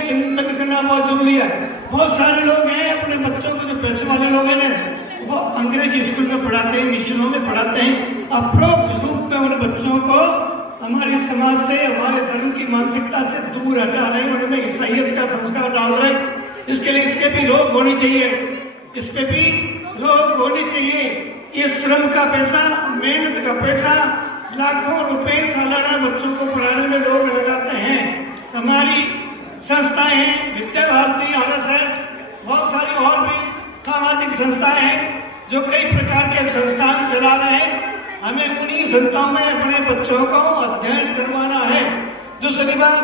चिंतन करना बहुत जरूरी है। बहुत सारे लोग हैं अपने बच्चों को, जो पैसे वाले लोग हैं वो अंग्रेजी स्कूल में पढ़ाते हैं, मिशनों में पढ़ाते हैं, अप्रोक्त रूप में उन बच्चों को हमारे समाज से, हमारे धर्म की मानसिकता से दूर हटा रहे हैं, उनमें ईसाइयत का संस्कार डाल रहे हैं। इसके लिए इसके भी रोक होनी चाहिए, इस पे भी रोक होनी चाहिए। ये श्रम का पैसा, मेहनत का पैसा, लाखों रुपए सालाना बच्चों को पढ़ाने में लोग लगाते हैं। हमारी संस्थाएं हैं, विद्या भारती, RSS, बहुत सारी और भी सामाजिक संस्थाएं हैं जो कई प्रकार के संस्थान चला रहे हैं। हमें उन्हीं संस्थाओं में अपने बच्चों को अध्ययन करवाना है। दूसरी बात,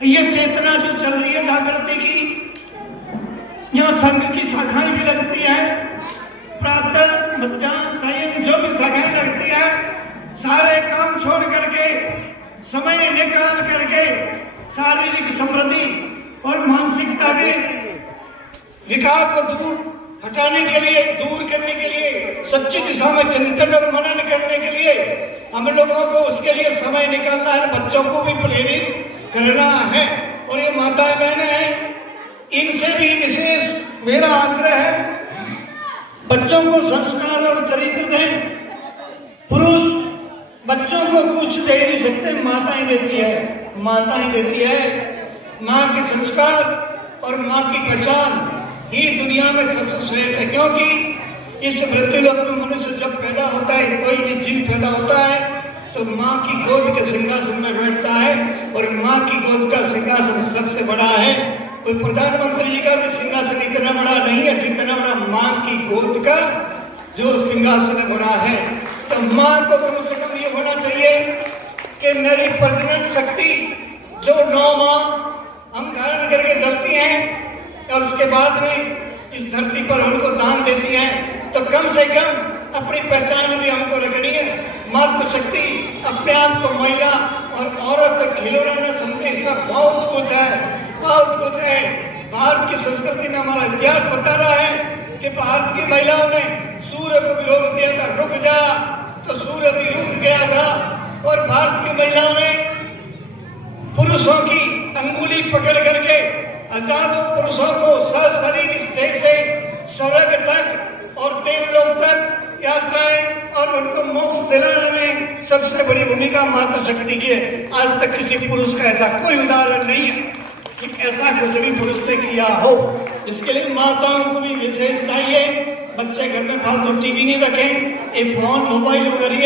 ये चेतना जो चल रही है जागृति की, यहाँ संघ की शाखाएं भी लगती है, प्रातः मध्याह्न सायं जो भी शाखाएं लगती है, सारे काम छोड़ करके, समय निकाल करके शारीरिक समृद्धि और मानसिकता के विकास को दूर हटाने के लिए, दूर करने के लिए, सच्ची दिशा में चिंतन और मनन करने के लिए हम लोगों को उसके लिए समय निकालना है, बच्चों को भी प्रेरित करना है। और ये माताएं बहनें हैं, इनसे भी विशेष मेरा आग्रह है, बच्चों को संस्कार और चरित्र दें। पुरुष बच्चों को कुछ दे नहीं सकते, माताएं देती है, माताएं देती है। माँ के संस्कार और माँ की पहचान ही दुनिया में सबसे श्रेष्ठ है, क्योंकि इस मृत्युलोक में मनुष्य जब पैदा होता है, कोई भी जीव पैदा होता है, तो माँ की गोद के सिंहासन में बैठता है, और माँ की गोद का सिंहासन सबसे बड़ा है। कोई प्रधानमंत्री जी का भी सिंहासन इतना बड़ा नहीं है जितना बड़ा माँ की गोद का जो सिंहासन बड़ा है। तो माँ को कम से कम ये होना चाहिए कि मेरी प्रजनन शक्ति जो 9 माह हम धारण करके चलती हैं और उसके बाद में इस धरती पर उनको दान देती हैं, तो कम से कम अपनी पहचान भी हमको रखनी है। मातृशक्ति अपने आप को महिला और औरत खिलौना न समझे, इसमें बहुत कुछ है, बहुत कुछ है। भारत की संस्कृति में हमारा इतिहास बता रहा है कि भारत की महिलाओं ने सूर्य को भी रोक दिया था, रुक जा, तो सूर्य भी रुक गया था। और भारत की महिलाओं ने पुरुषों की अंगुली पकड़ करके हजारों पुरुषों को सशरीर इस देश से स्वर्ग तक और देवलोक तक यात्राएं और उनको मोक्ष दिलाने में सबसे बड़ी भूमिका मातृशक्ति की है। आज तक किसी पुरुष का ऐसा कोई उदाहरण नहीं है कि ऐसा कुछ भी पुरुष ने किया हो। इसके लिए माताओं को भी विशेष चाहिए, बच्चे घर में फालतू टीवी नहीं रखें, ये फोन मोबाइल वगैरह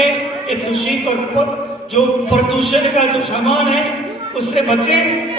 ये दूषित और जो प्रदूषण का जो सामान है उससे बचें।